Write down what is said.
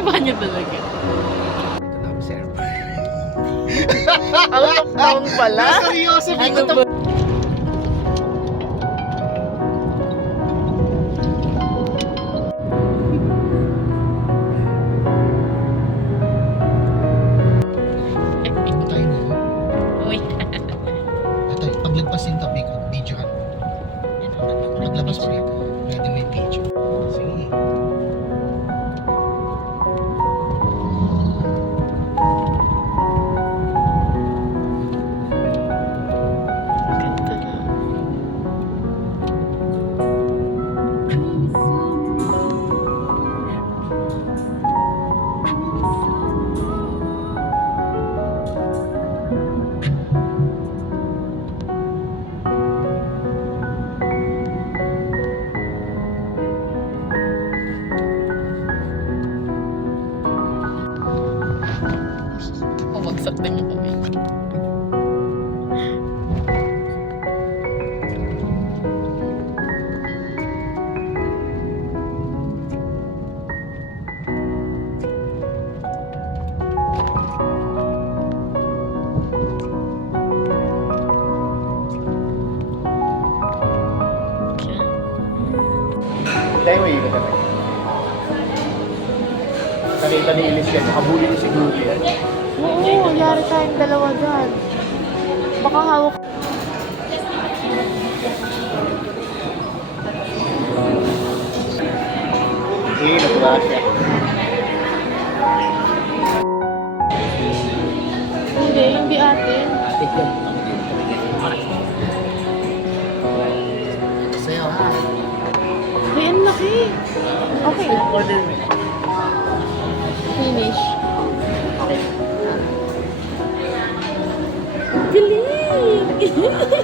Kinabahan niyo talaga. Ito na ako, sir. Out of town pala? Seryoso, Ano ba? Tayo na. Uy. Tatay, paglagpas yung topic, video ka. Paglabas ko rin, pwede may video. Sige. Ganda na. Bumagsak din yung kamay. Dahil mo iba ka kanina ni Ilis yan, nakabuli niya siguro yan. Oo, yari tayong dalawa dyan. Baka hawak. Natuwa siya. Hindi atin. Ate ko. Sa'yo ha. Ay, ang laki. Okay. Order mo. Finish. Okay. Galing!